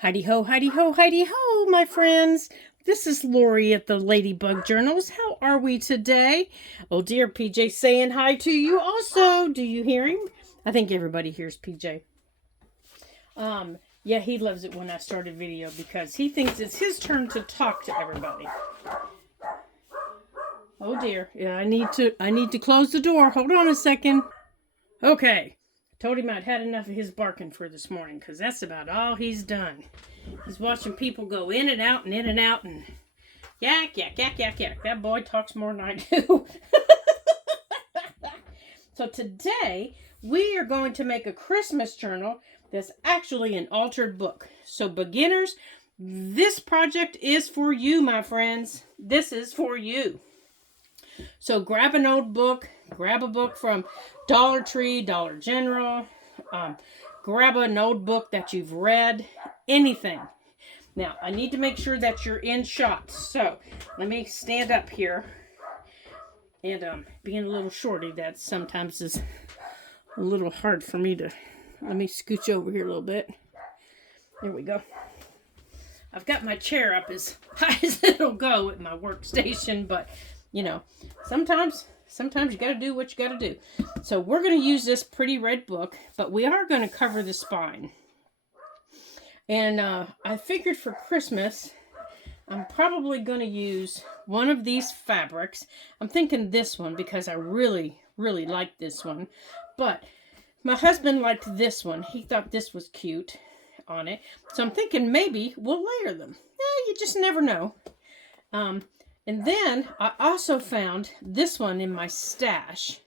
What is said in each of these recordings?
Heidi ho, Heidi ho, Heidi ho, my friends. This is Lori at the Ladybug Journals. How are we today? Oh dear, PJ saying hi to you also. Do you hear him? I think everybody hears PJ. Yeah, he loves it when I start a video because he thinks it's his turn to talk to everybody. Oh dear. Yeah, I need to close the door. Hold on a second. Okay. Told him I'd had enough of his barking for this morning because that's about all he's done. He's watching people go in and out and in and out and yak, yak, yak, yak, yak. That boy talks more than I do. So today we are going to make a Christmas journal that's actually an altered book. So beginners, this project is for you, my friends. This is for you. So grab an old book, grab a book from Dollar Tree, Dollar General, grab an old book that you've read, anything. Now, I need to make sure that you're in shot. So let me stand up here. And being a little shorty, that sometimes is a little hard for me to... Let me scooch over here a little bit. There we go. I've got my chair up as high as it'll go at my workstation, but... You know, sometimes you got to do what you got to do. So we're going to use this pretty red book, but we are going to cover the spine. And I figured for Christmas, I'm probably going to use one of these fabrics. I'm thinking this one because I really, really like this one. But my husband liked this one. He thought this was cute on it. So I'm thinking maybe we'll layer them. You just never know. And then I also found this one in my stash.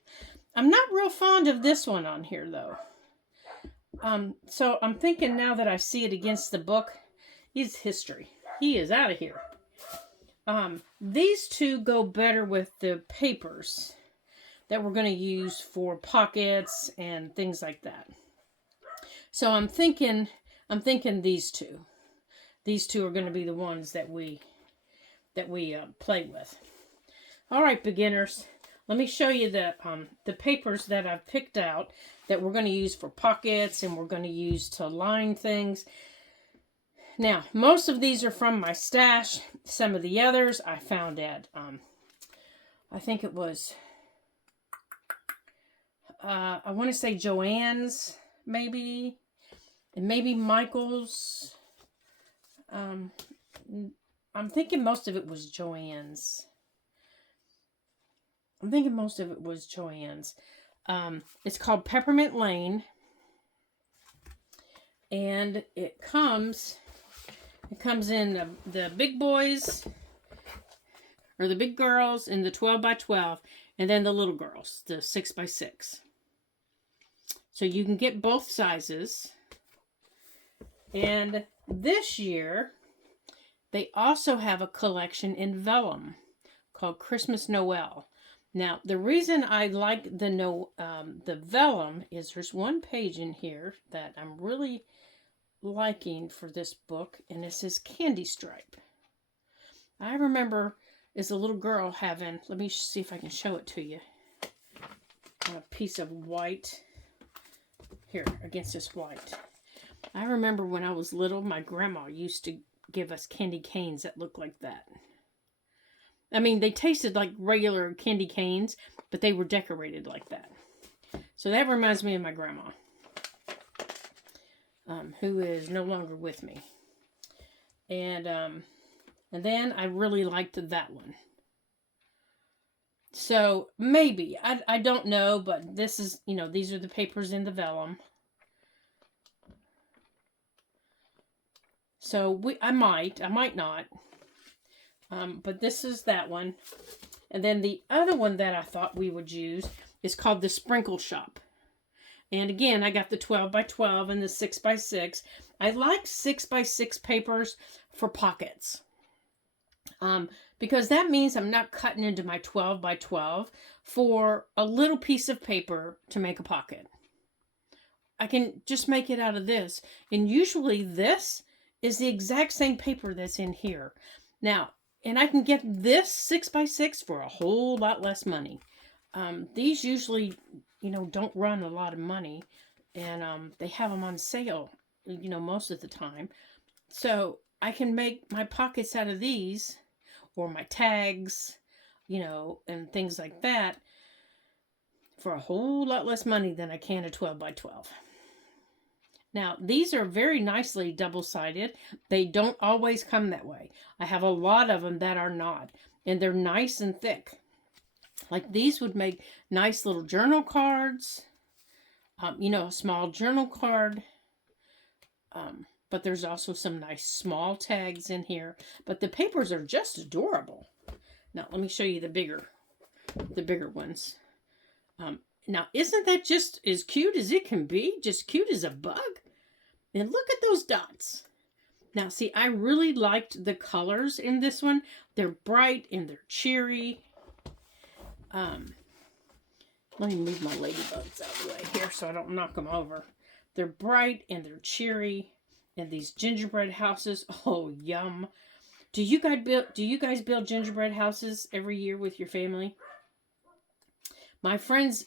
I'm not real fond of this one on here though. So I'm thinking now that I see it against the book, he's history. He is out of here. These two go better with the papers that we're going to use for pockets and things like that. So I'm thinking these two. These two are going to be the ones that we play with. All right, beginners. Let me show you the papers that I've picked out that we're going to use for pockets and we're going to use to line things. Now, most of these are from my stash. Some of the others I found at, I think it was, I want to say Joann's, maybe, and maybe Michael's. I'm thinking most of it was Joann's. It's called Peppermint Lane. And it comes in the big boys, or the big girls, in the 12 by 12, and then the little girls, the 6 by 6. So you can get both sizes. And this year, they also have a collection in vellum called Christmas Noel. Now, the reason I like the vellum is there's one page in here that I'm really liking for this book, and it says Candy Stripe. I remember as a little girl having, let me see if I can show it to you, a piece of white here against this white. I remember when I was little, my grandma used to give us candy canes that looked like that. I mean, they tasted like regular candy canes, but they were decorated like that. So that reminds me of my grandma, who is no longer with me. And then I really liked that one. So maybe, I don't know, but this is, these are the papers in the vellum. So I might not. But this is that one. And then the other one that I thought we would use is called the Sprinkle Shop. And again, I got the 12 by 12 and the 6 by 6. I like 6 by 6 papers for pockets. Because that means I'm not cutting into my 12 by 12 for a little piece of paper to make a pocket. I can just make it out of this. And usually this is the exact same paper that's in here. Now, and I can get this 6 by 6 for a whole lot less money. These usually, don't run a lot of money. And they have them on sale, most of the time. So I can make my pockets out of these, or my tags, and things like that, for a whole lot less money than I can a 12 by 12. Now, these are very nicely double-sided. They don't always come that way. I have a lot of them that are not, and they're nice and thick. Like these would make nice little journal cards, a small journal card. But there's also some nice small tags in here. But the papers are just adorable. Now, let me show you the bigger ones. Now, isn't that just as cute as it can be? Just cute as a bug? And look at those dots. Now, see, I really liked the colors in this one. They're bright and they're cheery. Let me move my ladybugs out of the way here so I don't knock them over. They're bright and they're cheery. And these gingerbread houses, oh, yum. Do you guys build gingerbread houses every year with your family? My friends,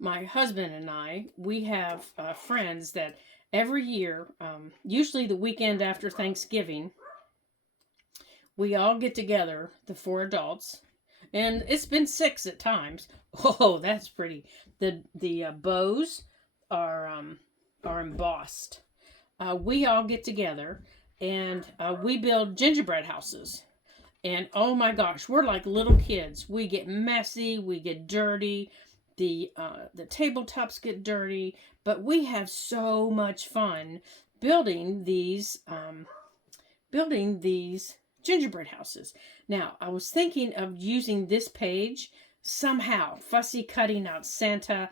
my husband and I, we have friends that every year, usually the weekend after Thanksgiving, we all get together, the 4 adults, and it's been 6 at times. Oh, that's pretty. The bows are embossed. We all get together and we build gingerbread houses. And oh my gosh, we're like little kids. We get messy, we get dirty, the tabletops get dirty, but we have so much fun building these gingerbread houses. Now, I was thinking of using this page somehow, fussy cutting out Santa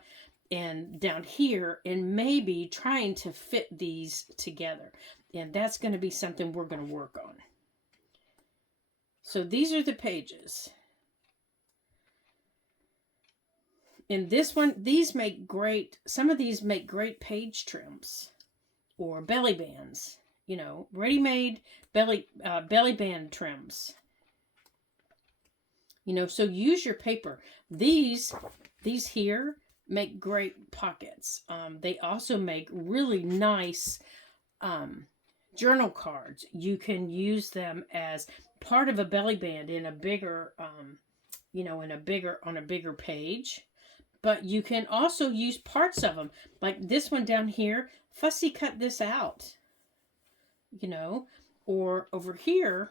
and down here, and maybe trying to fit these together. And that's going to be something we're going to work on. So these are the pages. In this one, some of these make great page trims or belly bands, ready-made belly band trims. So use your paper. These here make great pockets. They also make really nice journal cards. You can use them as part of a belly band in a bigger, on a bigger page. But you can also use parts of them, like this one down here. Fussy cut this out, or over here,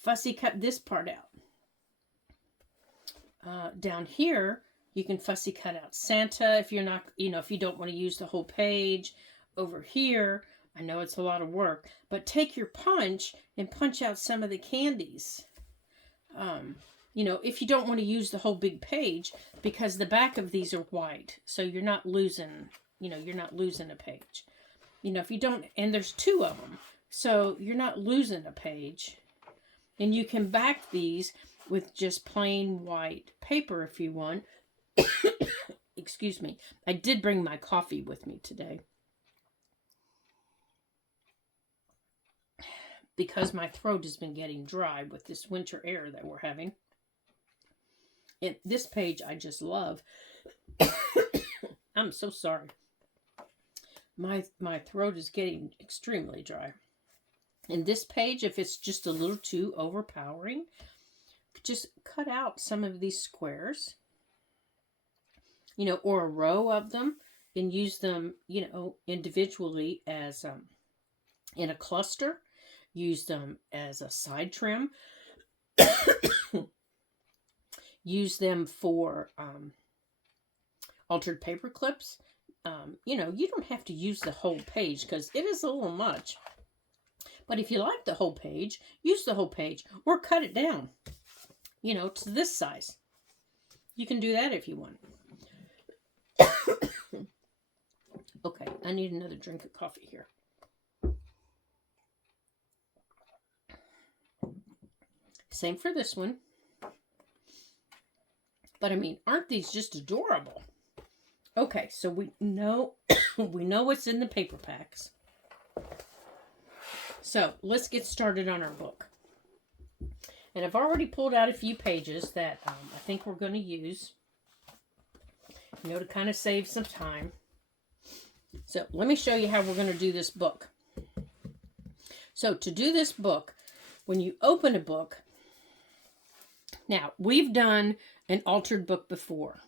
fussy cut this part out. Down here, you can fussy cut out Santa if you're not, if you don't want to use the whole page. Over here, I know it's a lot of work, but take your punch and punch out some of the candies. If you don't want to use the whole big page, because the back of these are white, so you're not losing, a page. If you don't, and there's 2 of them, so you're not losing a page. And you can back these with just plain white paper if you want. Excuse me. I did bring my coffee with me today, because my throat has been getting dry with this winter air that we're having. And this page I just love. I'm so sorry. My throat is getting extremely dry. And this page, if it's just a little too overpowering, just cut out some of these squares, or a row of them, and use them, individually as in a cluster. Use them as a side trim. Use them for altered paper clips. You don't have to use the whole page because it is a little much. But if you like the whole page, use the whole page or cut it down, to this size. You can do that if you want. Okay, I need another drink of coffee here. Same for this one. But aren't these just adorable? Okay, so we know what's in the paper packs. So let's get started on our book. And I've already pulled out a few pages that I think we're going to use, to kind of save some time. So let me show you how we're going to do this book. So to do this book, when you open a book, now we've done an altered book before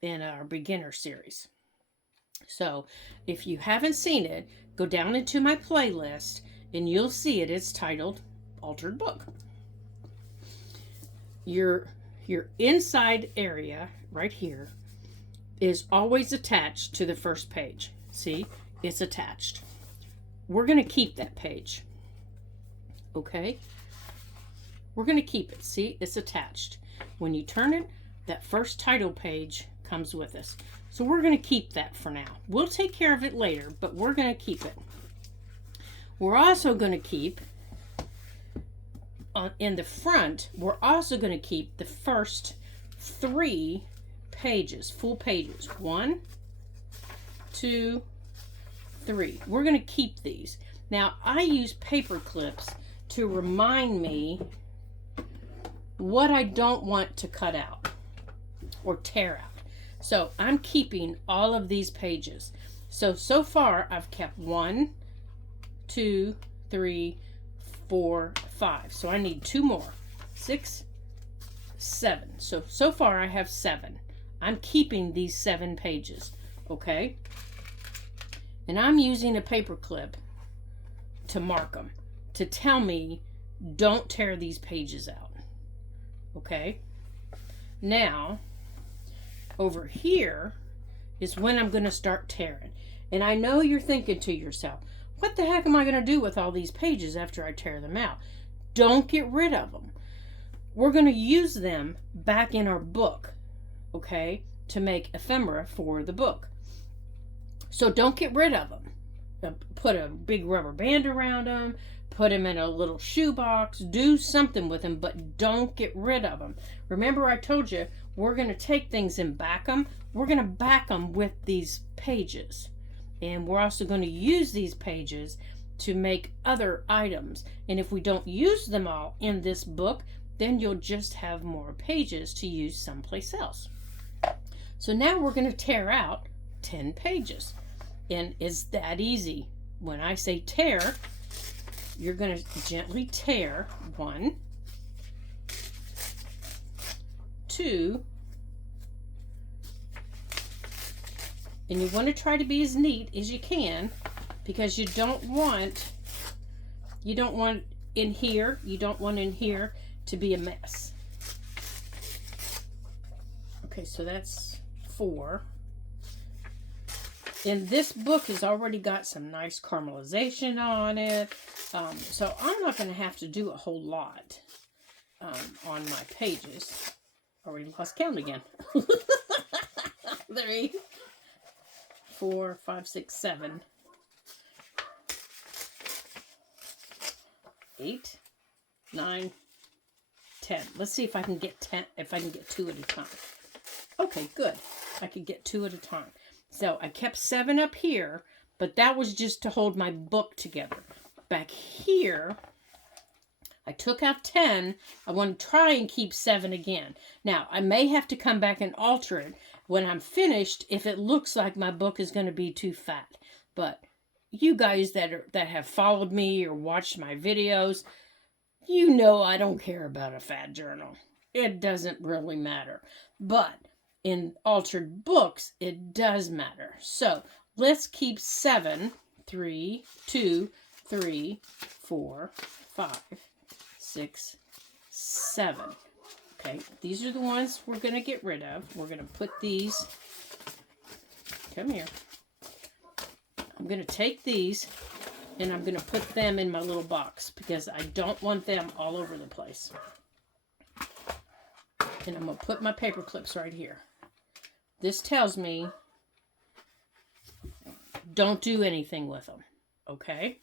in our beginner series. So if you haven't seen it, go down into my playlist and you'll see it. It's titled Altered Book. Your inside area right here is always attached to the first page. See, it's attached. We're going to keep that page. Okay? We're going to keep it. See, it's attached. When you turn it, that first title page comes with us. So we're going to keep that for now. We'll take care of it later, but we're going to keep it. We're also going to keep, in the front, we're also going to keep the first 3 pages, full pages. 1, 2, 3. We're going to keep these. Now, I use paper clips to remind me what I don't want to cut out or tear out. So I'm keeping all of these pages. So far I've kept 1, 2, 3, 4, 5. So I need 2 more. 6, 7. So far I have 7. I'm keeping these 7 pages. Okay? And I'm using a paper clip to mark them, to tell me don't tear these pages out. Okay? Now, over here is when I'm going to start tearing. And I know you're thinking to yourself, what the heck am I going to do with all these pages after I tear them out? Don't get rid of them. We're going to use them back in our book, okay, to make ephemera for the book. So don't get rid of them. Put a big rubber band around them. Put them in a little shoebox. Do something with them, but don't get rid of them. Remember I told you, we're going to take things and back them. We're going to back them with these pages. And we're also going to use these pages to make other items. And if we don't use them all in this book, then you'll just have more pages to use someplace else. So now we're going to tear out 10 pages. And it's that easy. When I say tear, you're going to gently tear 1, 2, and you want to try to be as neat as you can, because you don't want in here, you don't want in here to be a mess. Okay, so that's 4. And this book has already got some nice caramelization on it. So I'm not going to have to do a whole lot on my pages. Already lost count again. 3, 4, 5, 6, 7, 8, 9, 10. Let's see if I can get 10, if I can get 2 at a time. Okay, good. I could get 2 at a time. So I kept 7 up here, but that was just to hold my book together. Back here, I took out 10. I want to try and keep 7 again. Now, I may have to come back and alter it when I'm finished if it looks like my book is going to be too fat. But you guys that have followed me or watched my videos, you know I don't care about a fat journal. It doesn't really matter. But in altered books, it does matter. So let's keep 7, 3, 2, 3, 4, 5, 6, 7. Okay, these are the ones we're going to get rid of. We're going to put these, come here. I'm going to take these and I'm going to put them in my little box because I don't want them all over the place. And I'm going to put my paper clips right here. This tells me don't do anything with them, okay?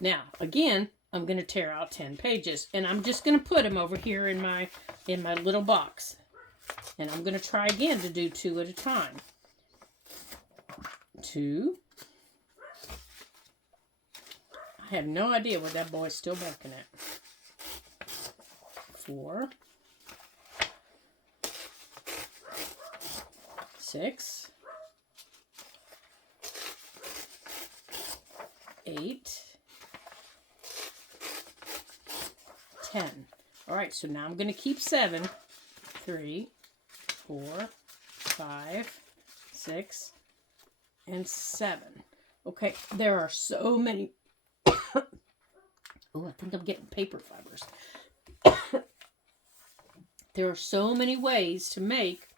Now, again, I'm going to tear out 10 pages, and I'm just going to put them over here in my little box. And I'm going to try again to do 2 at a time. 2. I have no idea where that boy's still barking at. 4. 6. 8, 10. All right, so now I'm going to keep 7. 3, 4, 5, 6, and 7. Okay, there are so many. Oh, I think I'm getting paper fibers. There are so many ways to make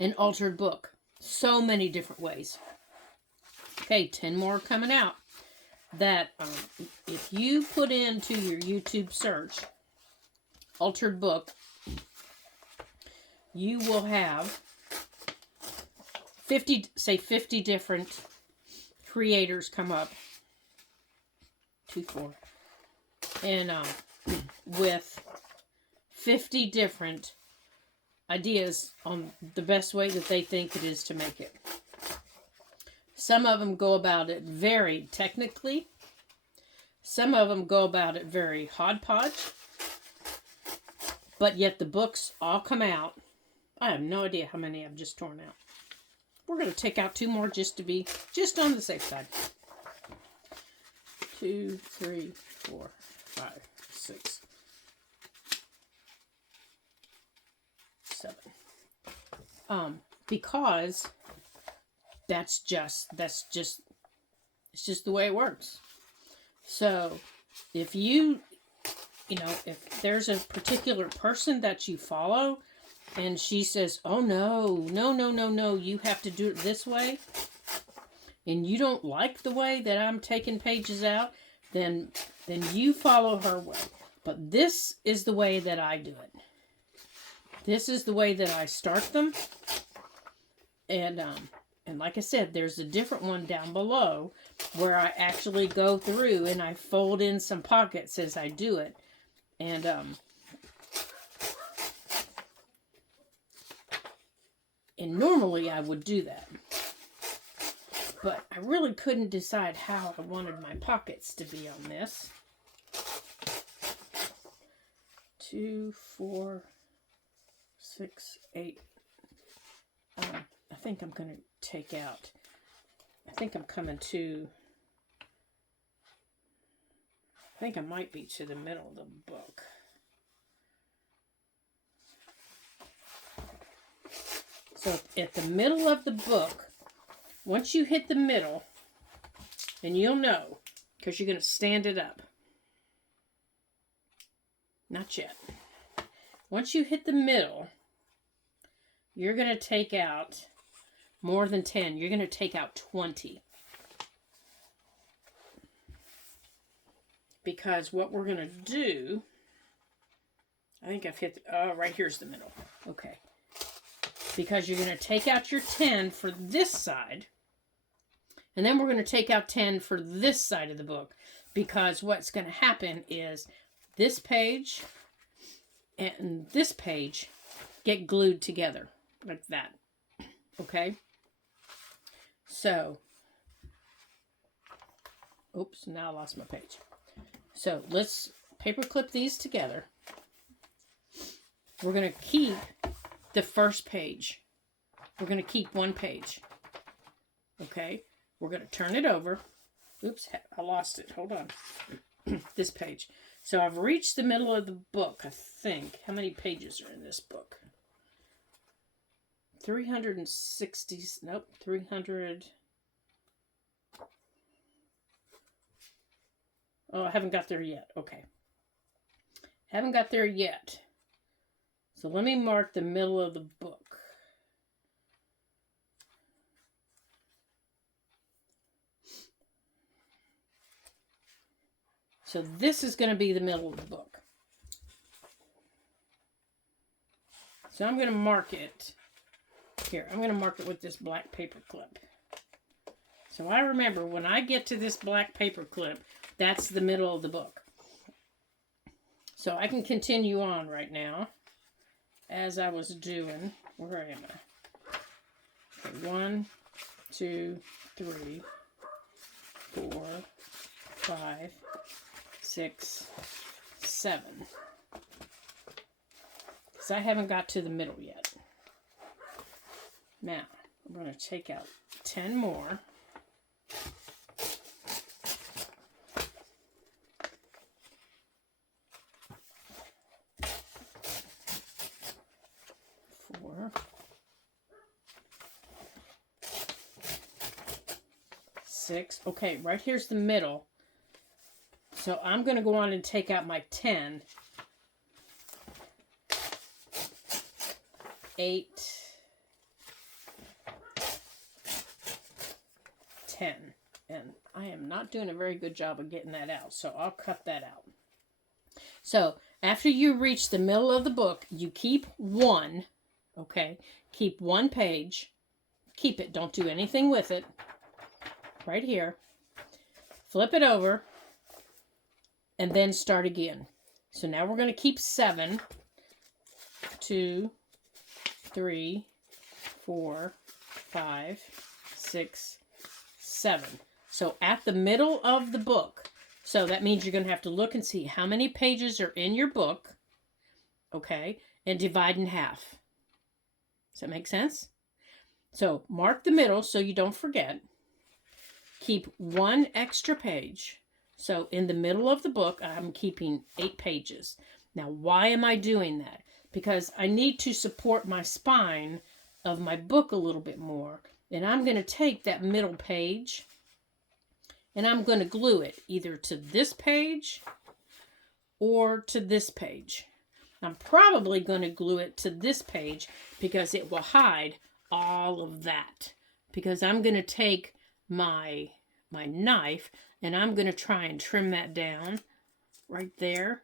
an altered book. So many different ways. Okay, 10 more coming out. That if you put into your YouTube search altered book, you will have 50 different creators come up. 2, 4. And with 50 different ideas on the best way that they think it is to make it. Some of them go about it very technically. Some of them go about it very hodgepodge. But yet the books all come out. I have no idea how many I've just torn out. We're going to take out 2 more just to be just on the safe side. 2, 3, 4, 5, 6, 7. Because it's just the way it works. So if if there's a particular person that you follow and she says, oh no, you have to do it this way, and you don't like the way that I'm taking pages out, then you follow her way. But this is the way that I do it. This is the way that I start them. And like I said, there's a different one down below where I actually go through and I fold in some pockets as I do it. And normally I would do that. But I really couldn't decide how I wanted my pockets to be on this. 2, 4, 6, 8. I think I'm going to take out. I think I'm coming to. I think I might be to the middle of the book. So at the middle of the book, once you hit the middle, and you'll know, because you're going to stand it up. Not yet. Once you hit the middle, you're going to take out more than 10. You're going to take out 20. Because what we're going to do, I think I've hit, right here's the middle. Okay. Because you're going to take out your 10 for this side. And then we're going to take out 10 for this side of the book. Because what's going to happen is this page and this page get glued together. Like that. Okay? So, oops, now I lost my page. So, let's paper clip these together. We're going to keep the first page. We're going to keep one page. Okay? We're going to turn it over. Oops, I lost it. Hold on. This page. So, I've reached the middle of the book, I think. How many pages are in this book? 360, nope, 300. Oh, I haven't got there yet. Okay. Haven't got there yet. So let me mark the middle of the book. So this is going to be the middle of the book. So I'm going to mark it. Here, I'm going to mark it with this black paper clip. So I remember when I get to this black paper clip, that's the middle of the book. So I can continue on right now as I was doing. Where am I? Okay, 1, 2, 3, 4, 5, 6, 7. Because I haven't got to the middle yet. Now, I'm going to take out 10 more. Four. 6. Okay, right here's the middle. So I'm going to go on and take out my 10. 8. 10. And I am not doing a very good job of getting that out, so I'll cut that out. So after you reach the middle of the book, you keep 1, okay? Keep 1 page. Keep it. Don't do anything with it. Right here. Flip it over. And then start again. So now we're going to keep 7. 2, 3, 4, 5, 6, 7. So at the middle of the book, so that means you're going to have to look and see how many pages are in your book, okay, and divide in half. Does that make sense? So mark the middle so you don't forget. Keep 1 extra page. So in the middle of the book, I'm keeping 8 pages. Now, why am I doing that? Because I need to support my spine of my book a little bit more. And I'm going to take that middle page and I'm going to glue it either to this page or to this page. I'm probably going to glue it to this page because it will hide all of that. Because I'm going to take my knife and I'm going to try and trim that down right there.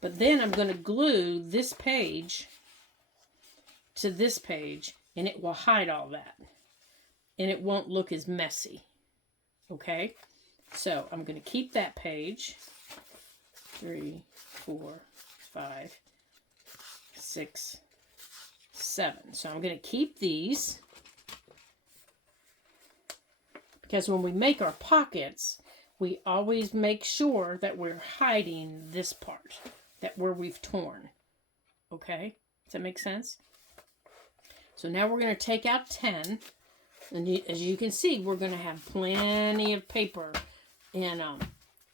But then I'm going to glue this page to this page and it will hide all that. And it won't look as messy. Okay? So I'm going to keep that page. 3, 4, 5, 6, 7. So I'm going to keep these. Because when we make our pockets, we always make sure that we're hiding this part, that where we've torn. Okay? Does that make sense? So now we're going to take out 10. And as you can see, we're going to have plenty of paper. And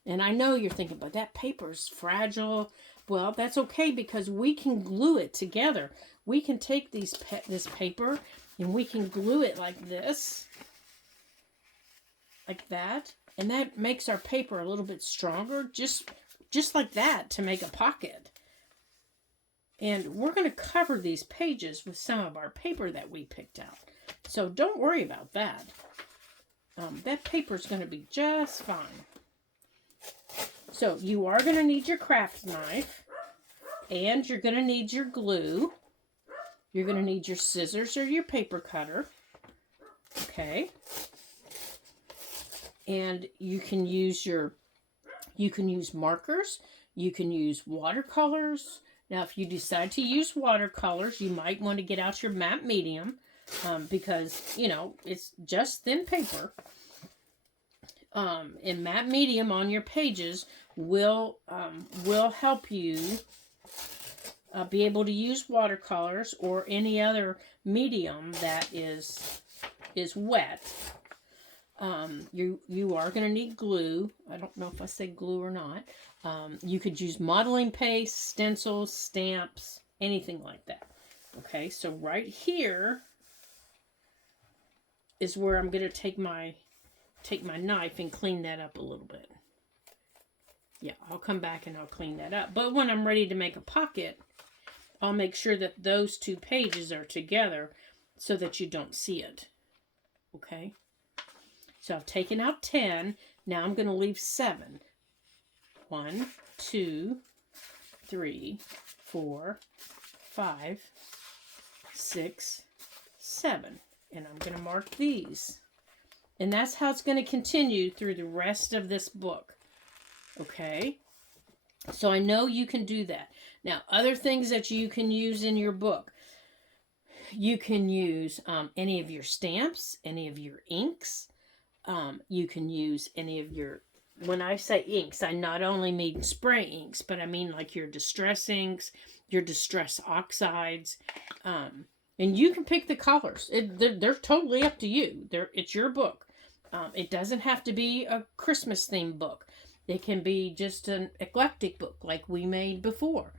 I know you're thinking, but that paper's fragile. Well, that's okay because we can glue it together. We can take this paper and we can glue it like this. Like that. And that makes our paper a little bit stronger. Just like that to make a pocket. And we're going to cover these pages with some of our paper that we picked out. So don't worry about that. That paper is going to be just fine. So you are going to need your craft knife. And you're going to need your glue. You're going to need your scissors or your paper cutter. Okay. And you can use markers. You can use watercolors. Now, if you decide to use watercolors, you might want to get out your matte medium because, you know, it's just thin paper. And matte medium on your pages will help you be able to use watercolors or any other medium that is wet. You are going to need glue. I don't know if I said glue or not. You could use modeling paste, stencils, stamps, anything like that. Okay, so right here is where I'm going to take my knife and clean that up a little bit. Yeah, I'll come back and I'll clean that up. But when I'm ready to make a pocket, I'll make sure that those 2 pages are together so that you don't see it. Okay? So I've taken out 10. Now I'm going to leave 7. 1, 2, 3, 4, 5, 6, 7. And I'm going to mark these. And that's how it's going to continue through the rest of this book. Okay? So I know you can do that. Now, other things that you can use in your book. You can use any of your stamps, any of your inks. You can use any of your, when I say inks, I not only mean spray inks, but I mean like your distress inks, your distress oxides. And And you can pick the colors. They're totally up to you. It's your book. It doesn't have to be a Christmas themed book. It can be just an eclectic book like we made before.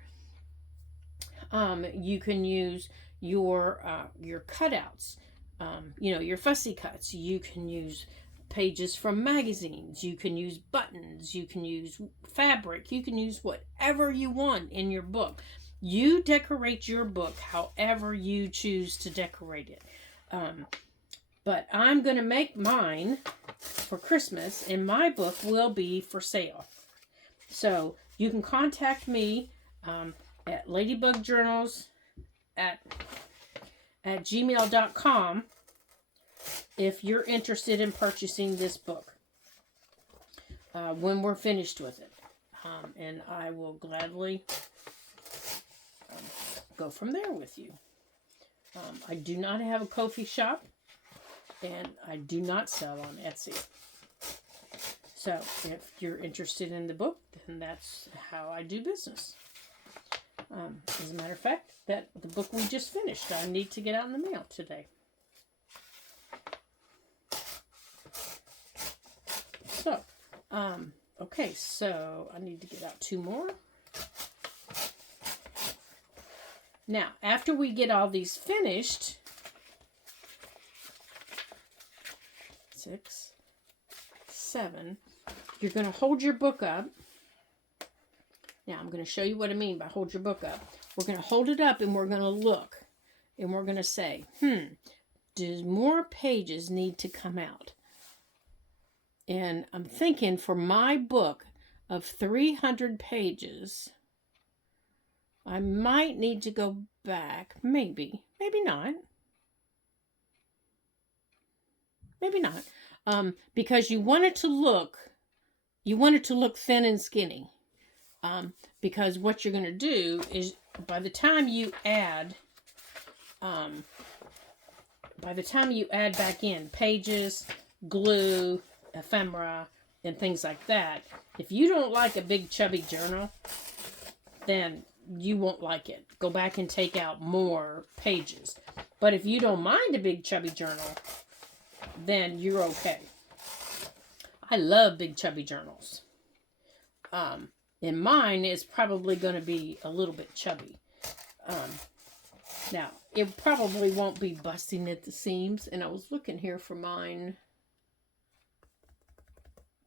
You can use your cutouts, your fussy cuts. You can use pages from magazines. You can use buttons. You can use fabric. You can use whatever you want in your book. You decorate your book however you choose to decorate it. But I'm going to make mine for Christmas, and my book will be for sale. So you can contact me at ladybugjournals at gmail.com if you're interested in purchasing this book when we're finished with it. And I will gladly go from there with you. I do not have a Ko-fi shop, and I do not sell on Etsy. So if you're interested in the book, then that's how I do business. As a matter of fact, the book we just finished, I need to get out in the mail today. So, okay, so I need to get out 2 more. Now, after we get all these finished, 6, 7, you're going to hold your book up. Now, I'm going to show you what I mean by hold your book up. We're going to hold it up and we're going to look. And we're going to say, do more pages need to come out? And I'm thinking for my book of 300 pages, I might need to go back. Maybe not. Maybe not. Because you want it to look thin and skinny. Because what you're going to do is by the time you add back in pages, glue, ephemera, and things like that, if you don't like a big chubby journal, then you won't like it. Go back and take out more pages. But if you don't mind a big chubby journal, then you're okay. I love big chubby journals. And mine is probably going to be a little bit chubby. Now, it probably won't be busting at the seams. And I was looking here for mine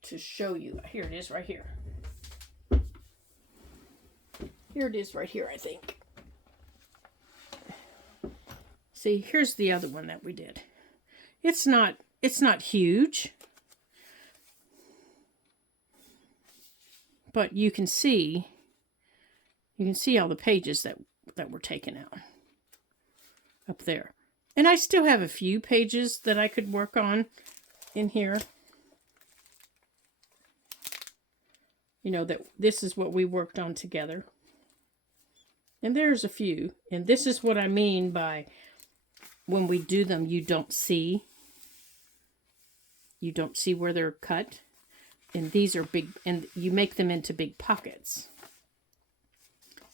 to show you. Here it is right here. Here it is right here, I think. See, here's the other one that we did. It's not huge. But you can see all the pages that were taken out up there. And I still have a few pages that I could work on in here. That this is what we worked on together. And there's a few. And this is what I mean by when we do them, you don't see where they're cut. And these are big, and you make them into big pockets.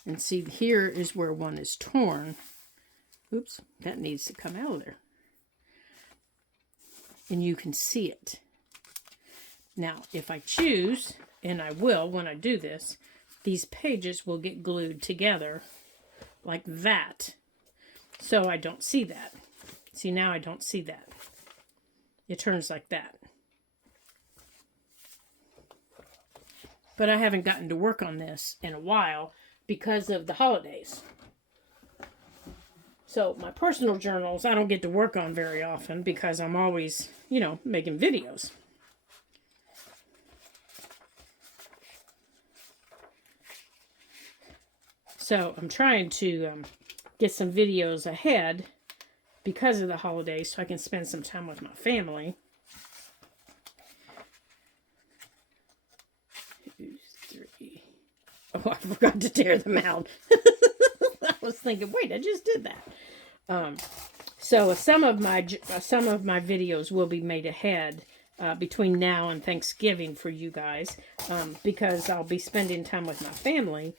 And see, here is where one is torn. Oops, that needs to come out of there. And you can see it. Now, if I choose, and I will when I do this, these pages will get glued together like that. So I don't see that. See, now I don't see that. It turns like that. But I haven't gotten to work on this in a while because of the holidays. So my personal journals, I don't get to work on very often because I'm always, making videos. So I'm trying to get some videos ahead because of the holidays so I can spend some time with my family. 2, 3. Oh, I forgot to tear them out. I was thinking, wait, I just did that. So some of my videos will be made ahead between now and Thanksgiving for you guys because I'll be spending time with my family.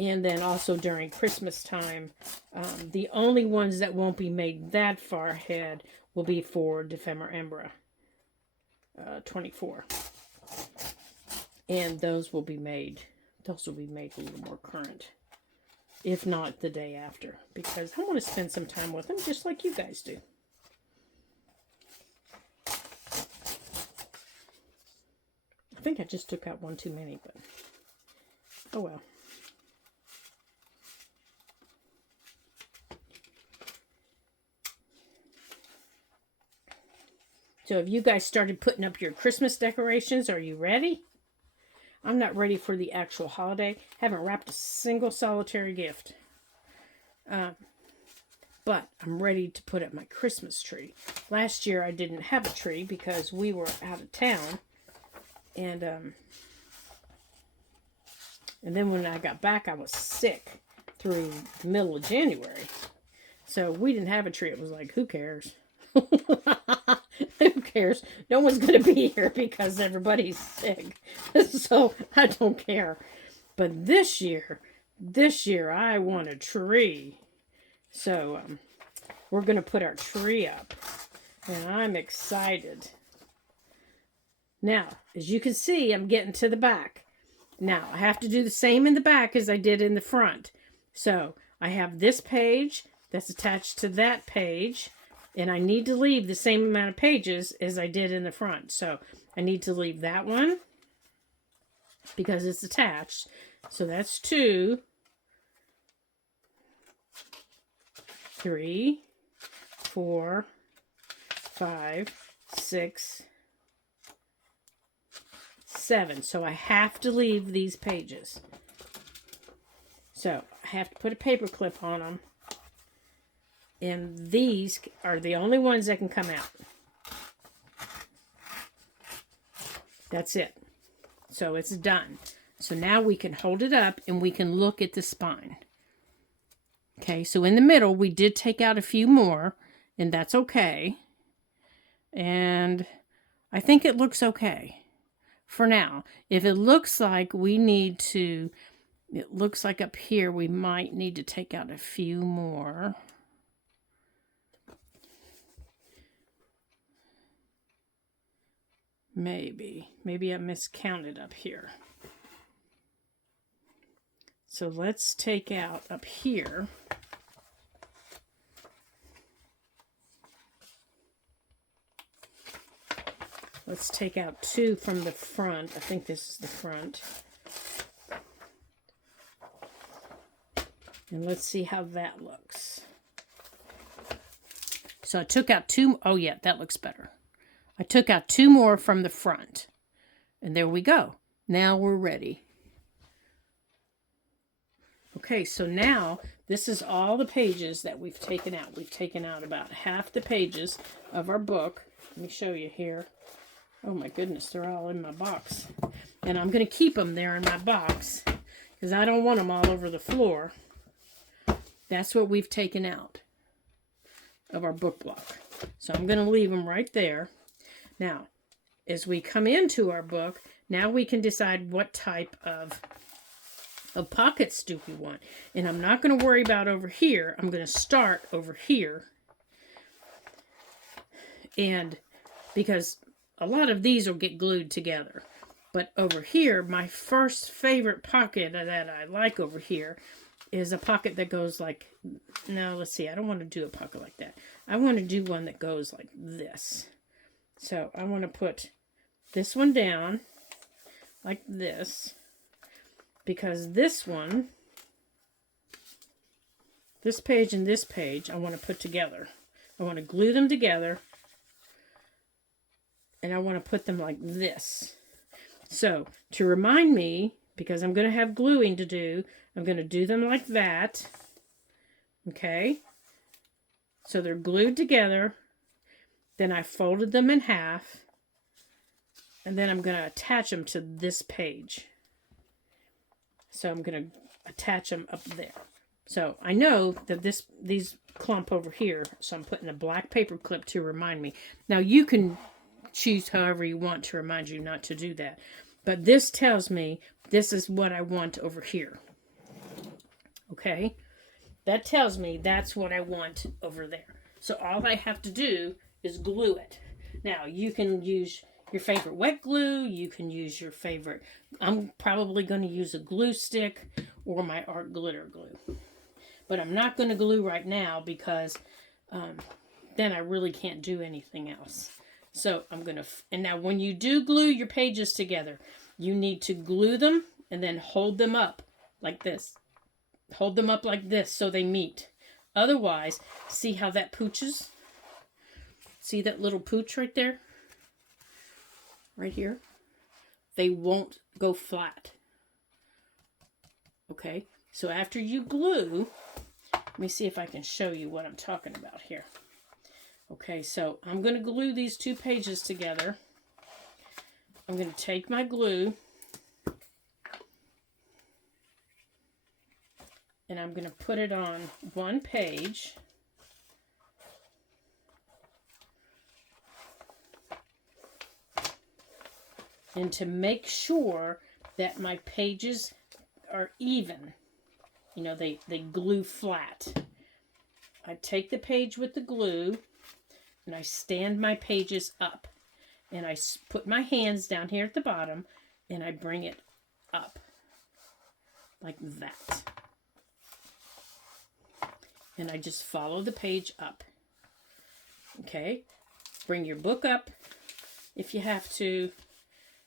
And then also during Christmas time, the only ones that won't be made that far ahead will be for Defember Embra 24. And those will be made a little more current. If not the day after. Because I want to spend some time with them just like you guys do. I think I just took out one too many, but oh well. So have you guys started putting up your Christmas decorations? Are you ready? I'm not ready for the actual holiday. Haven't wrapped a single solitary gift. But I'm ready to put up my Christmas tree. Last year I didn't have a tree because we were out of town. And then when I got back, I was sick through the middle of January. So we didn't have a tree. It was like, who cares? Who cares? No one's going to be here because everybody's sick. So I don't care. But this year I want a tree. So we're going to put our tree up. And I'm excited. Now, as you can see, I'm getting to the back. Now, I have to do the same in the back as I did in the front. So, I have this page that's attached to that page. And I need to leave the same amount of pages as I did in the front. So, I need to leave that one because it's attached. So, that's 2, 3, 4, 5, 6, 7. So I have to leave these pages. So I have to put a paper clip on them. And these are the only ones that can come out. That's it. So it's done. So now we can hold it up and we can look at the spine. Okay, so in the middle we did take out a few more. And that's okay. And I think it looks okay. For now, if it looks like we need to, it looks like up here we might need to take out a few more. Maybe I miscounted up here. So let's take out up here. Let's take out 2 from the front. I think this is the front. And let's see how that looks. So I took out 2. Oh, yeah, that looks better. I took out 2 more from the front. And there we go. Now we're ready. Okay, so now this is all the pages that we've taken out. We've taken out about half the pages of our book. Let me show you here. Oh my goodness, they're all in my box. And I'm going to keep them there in my box because I don't want them all over the floor. That's what we've taken out of our book block. So I'm going to leave them right there. Now, as we come into our book, now we can decide what type of pockets do we want. And I'm not going to worry about over here. I'm going to start over here. And because a lot of these will get glued together. But over here, my first favorite pocket that I like over here is a pocket that goes like, no, let's see, I don't want to do a pocket like that. I want to do one that goes like this. So I want to put this one down like this. Because this one, this page and this page, I want to put together. I want to glue them together. And I want to put them like this. So, to remind me, because I'm going to have gluing to do, I'm going to do them like that. Okay? So they're glued together. Then I folded them in half. And then I'm going to attach them to this page. So I'm going to attach them up there. So I know that these clump over here. So I'm putting a black paper clip to remind me. Now you can choose however you want to remind you not to do that. But this tells me this is what I want over here. Okay? That tells me that's what I want over there. So all I have to do is glue it. Now, you can use your favorite wet glue. You can use your favorite... I'm probably going to use a glue stick or my art glitter glue. But I'm not going to glue right now because then I really can't do anything else. So I'm going to... And now when you do glue your pages together, you need to glue them and then hold them up like this. Hold them up like this so they meet. Otherwise, see how that pooches? See that little pooch right there? Right here? They won't go flat. Okay? So after you glue, let me see if I can show you what I'm talking about here. Okay, so I'm going to glue these two pages together. I'm going to take my glue and I'm going to put it on one page. And to make sure that my pages are even, you know, they glue flat. I take the page with the glue and I stand my pages up. And I put my hands down here at the bottom and I bring it up like that. And I just follow the page up. Okay? Bring your book up if you have to,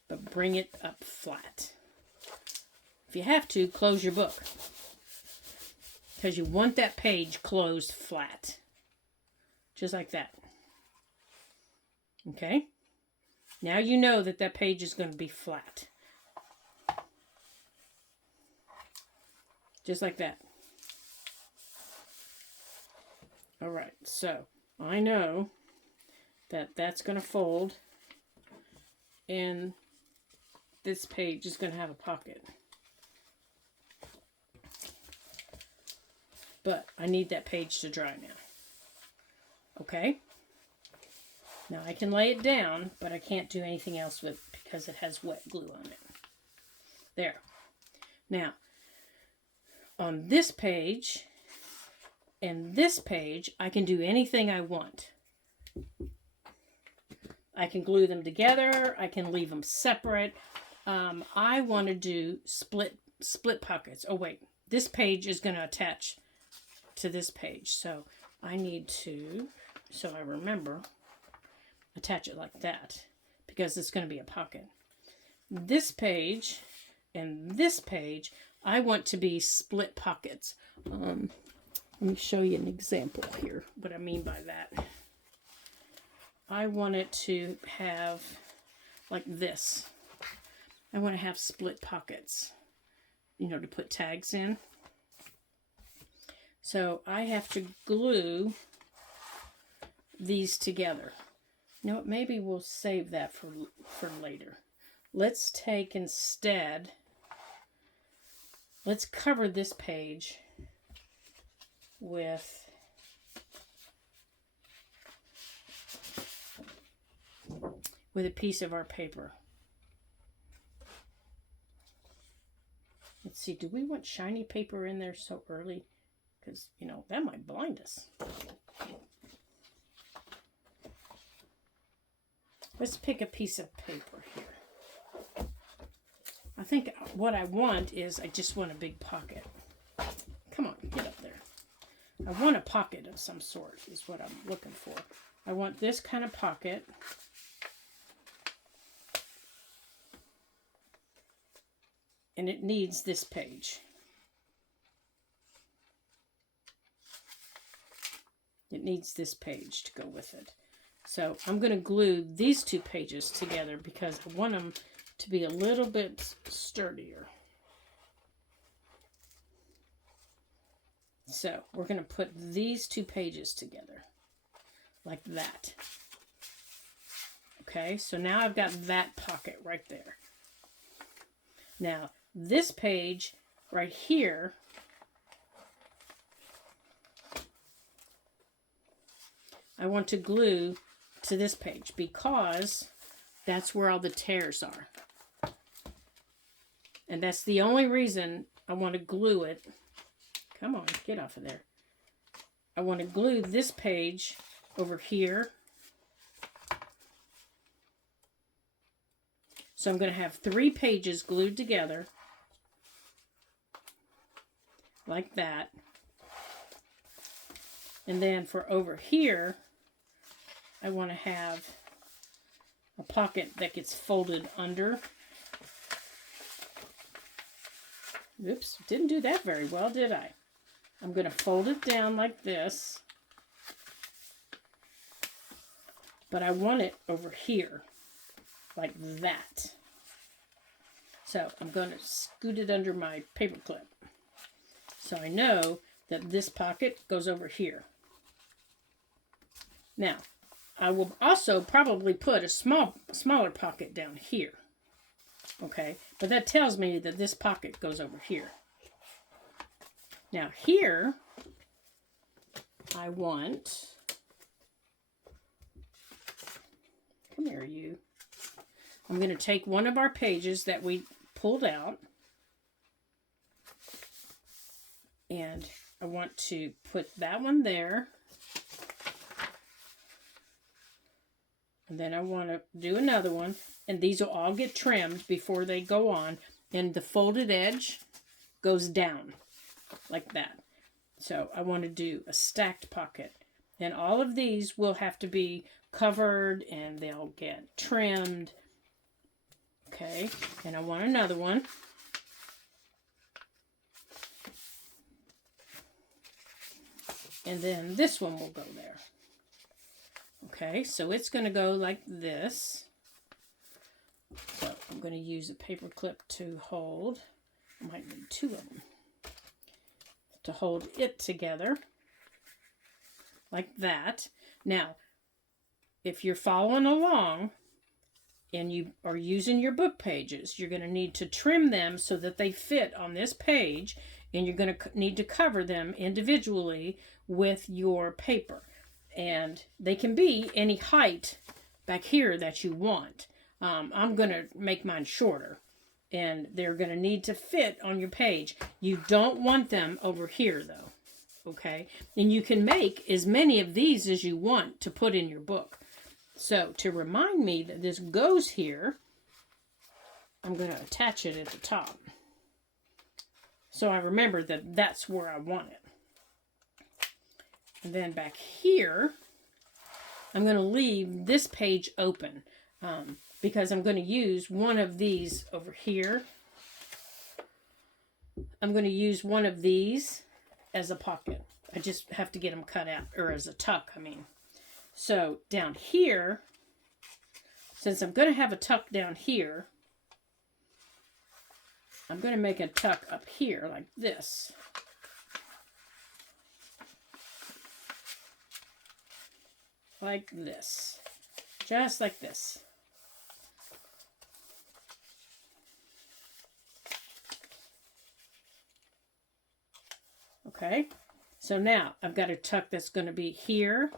but bring it up flat. If you have to, close your book. Because you want that page closed flat. Just like that. Okay? Now you know that that page is going to be flat. Just like that. Alright, so I know that that's going to fold and this page is going to have a pocket. But I need that page to dry now. Okay? Now I can lay it down, but I can't do anything else with it because it has wet glue on it. There. Now, on this page and this page, I can do anything I want. I can glue them together. I can leave them separate. I want to do split pockets. Oh, wait. This page is going to attach to this page. So I need to, so I remember, attach it like that because it's going to be a pocket. This page and this page, I want to be split pockets. Let me show you an example here, what I mean by that. I want it to have like this. I want to have split pockets, you know, to put tags in. So I have to glue these together. You know what, maybe we'll save that for later. Let's take instead, let's cover this page with a piece of our paper. Let's see, do we want shiny paper in there so early? Because, you know, that might blind us. Let's pick a piece of paper here. I think what I want is, I just want a big pocket. Come on, get up there. I want a pocket of some sort is what I'm looking for. I want this kind of pocket. And it needs this page. It needs this page to go with it. So I'm going to glue these two pages together because I want them to be a little bit sturdier. So we're going to put these two pages together like that. Okay, so now I've got that pocket right there. Now this page right here, I want to glue to this page because that's where all the tears are. And that's the only reason I want to glue it. Come on, get off of there. I want to glue this page over here. So I'm going to have 3 pages glued together. Like that. And then for over here, I want to have a pocket that gets folded under. Oops, didn't do that very well, did I? I'm going to fold it down like this. But I want it over here, like that. So I'm going to scoot it under my paper clip. So I know that this pocket goes over here. Now, I will also probably put a smaller pocket down here. Okay, but that tells me that this pocket goes over here. Now here, I want, come here you. I'm going to take one of our pages that we pulled out. And I want to put that one there. And then I want to do another one. And these will all get trimmed before they go on. And the folded edge goes down like that. So I want to do a stacked pocket. And all of these will have to be covered and they'll get trimmed. Okay. And I want another one. And then this one will go there. Okay, so it's going to go like this. So I'm going to use a paper clip to hold. I might need 2 of them. To hold it together. Like that. Now, if you're following along and you are using your book pages, you're going to need to trim them so that they fit on this page. And you're going to need to cover them individually with your paper. And they can be any height back here that you want. I'm going to make mine shorter. And they're going to need to fit on your page. You don't want them over here, though. Okay? And you can make as many of these as you want to put in your book. So, to remind me that this goes here, I'm going to attach it at the top. So I remember that that's where I want it. And then back here, I'm going to leave this page open because I'm going to use one of these over here. I'm going to use one of these as a pocket. I just have to get them cut out, or as a tuck, I mean. So down here, since I'm going to have a tuck down here, I'm going to make a tuck up here like this. Like this. Just like this. Okay. So now I've got a tuck that's going to be here,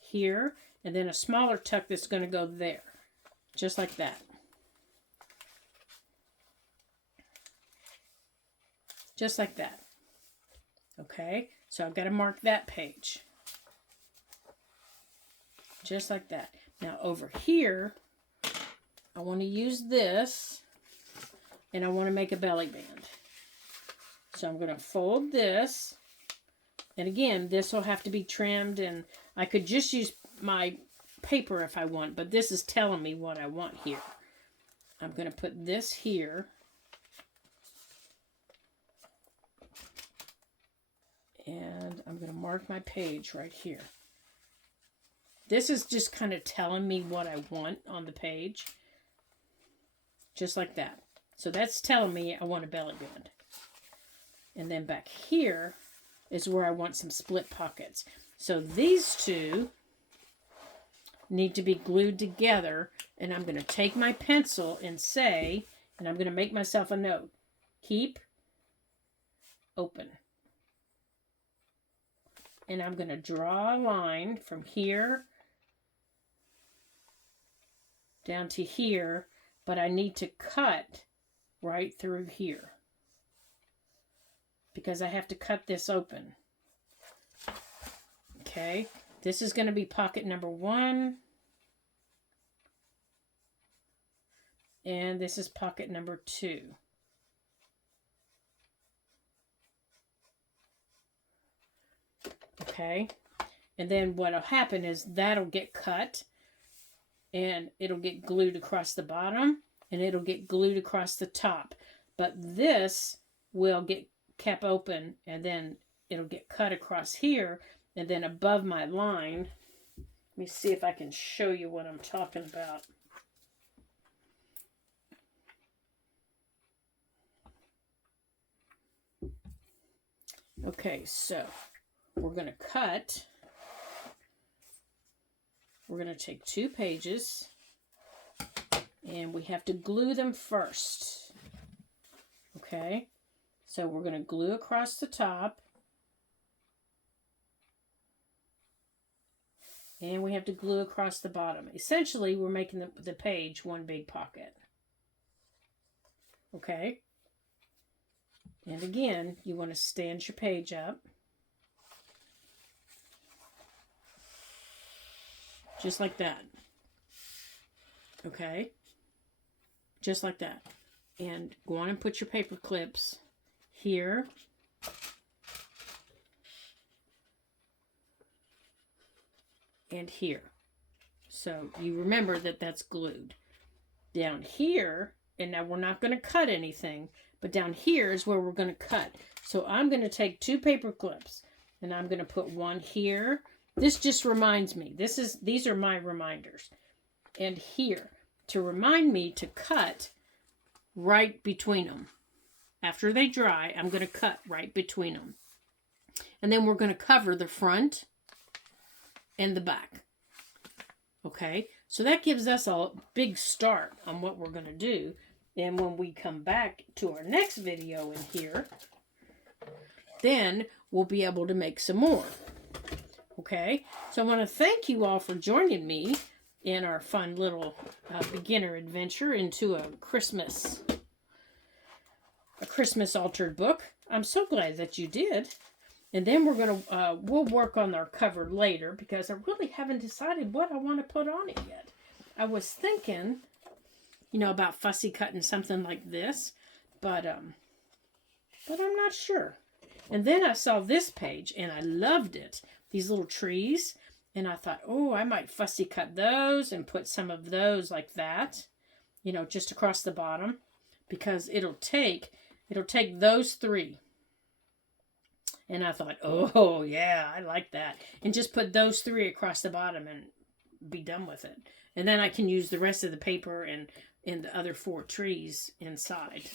here, and then a smaller tuck that's going to go there. Just like that. Just like that. Okay, so I've got to mark that page. Just like that. Now over here, I want to use this, and I want to make a belly band. So I'm going to fold this, and again, this will have to be trimmed, and I could just use my paper if I want, but this is telling me what I want here. I'm going to put this here. And I'm going to mark my page right here. This is just kind of telling me what I want on the page. Just like that. So that's telling me I want a belly band. And then back here is where I want some split pockets. So these two need to be glued together. And I'm going to take my pencil and say, and I'm going to make myself a note. Keep open. And I'm going to draw a line from here down to here, but I need to cut right through here because I have to cut this open. Okay, this is going to be pocket number 1. And this is pocket number 2. Okay, and then what'll happen is that'll get cut, and it'll get glued across the bottom, and it'll get glued across the top. But this will get kept open, and then it'll get cut across here, and then above my line. Let me see if I can show you what I'm talking about. Okay, so we're going to cut. We're going to take 2 pages, and we have to glue them first. Okay, so we're going to glue across the top, and we have to glue across the bottom. Essentially, we're making the page one big pocket. Okay, and again, you want to stand your page up. Just like that. Okay? Just like that. And go on and put your paper clips here. And here. So you remember that that's glued. Down here, and now we're not going to cut anything, but down here is where we're going to cut. So I'm going to take 2 paper clips, and I'm going to put one here. This just reminds me. These are my reminders. And here, to remind me to cut right between them. After they dry, I'm going to cut right between them. And then we're going to cover the front and the back. Okay, so that gives us a big start on what we're going to do. And when we come back to our next video in here, then we'll be able to make some more. Okay, so I want to thank you all for joining me in our fun little beginner adventure into a Christmas altered book. I'm so glad that you did. And then we're going to, we'll work on our cover later, because I really haven't decided what I want to put on it yet. I was thinking, about fussy cutting something like this, but I'm not sure. And then I saw this page, and I loved it. These little trees, and I thought, oh, I might fussy cut those and put some of those like that, just across the bottom, because it'll take those 3. And I thought, oh yeah, I like that, and just put those 3 across the bottom and be done with it. And then I can use the rest of the paper and the other 4 trees inside.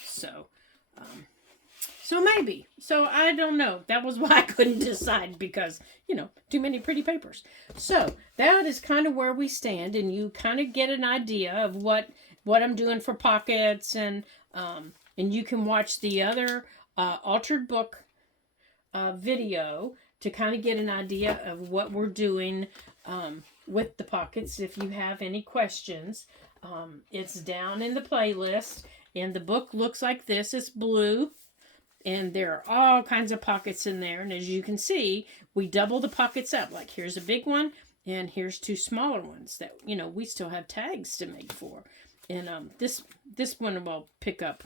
So maybe. So I don't know. That was why I couldn't decide, because, too many pretty papers. So that is kind of where we stand, and you kind of get an idea of what I'm doing for pockets, and you can watch the other altered book video to kind of get an idea of what we're doing with the pockets. If you have any questions, it's down in the playlist, and the book looks like this. It's blue. And there are all kinds of pockets in there. And as you can see, we double the pockets up. Like here's a big one, and here's 2 smaller ones that, we still have tags to make for. And this one will pick up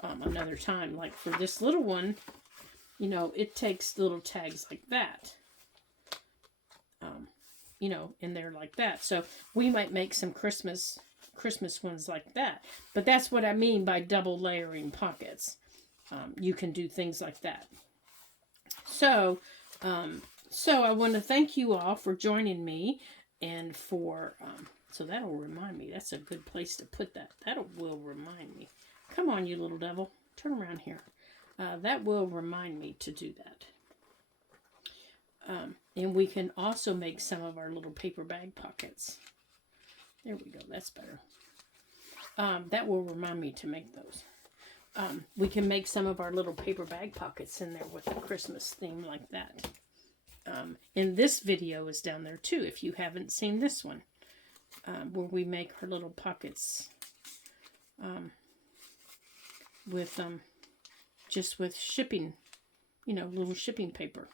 another time. Like for this little one, it takes little tags like that. In there like that. So we might make some Christmas ones like that. But that's what I mean by double layering pockets. You can do things like that. So I want to thank you all for joining me, and for, so that'll remind me. That's a good place to put that. That will remind me. Come on, you little devil. Turn around here. That will remind me to do that. And we can also make some of our little paper bag pockets. There we go. That's better. That will remind me to make those. We can make some of our little paper bag pockets in there with a Christmas theme like that. And this video is down there too, if you haven't seen this one, where we make our little pockets with just with shipping little shipping paper.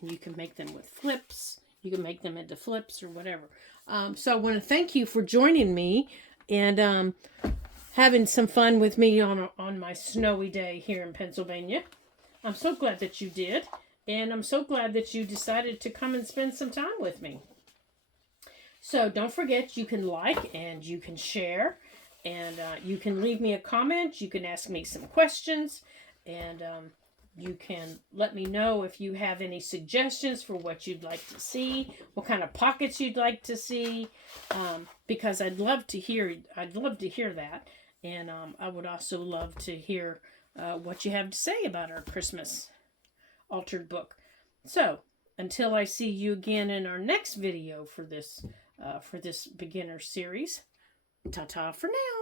And you can make them with flips. You can make them into flips or whatever. So I want to thank you for joining me and having some fun with me on my snowy day here in Pennsylvania. I'm so glad that you did. And I'm so glad that you decided to come and spend some time with me. So don't forget, you can like and you can share. And you can leave me a comment. You can ask me some questions. And you can let me know if you have any suggestions for what you'd like to see, what kind of pockets you'd like to see, because I'd love to hear that, and I would also love to hear what you have to say about our Christmas altered book. So until I see you again in our next video for this beginner series, ta-ta for now.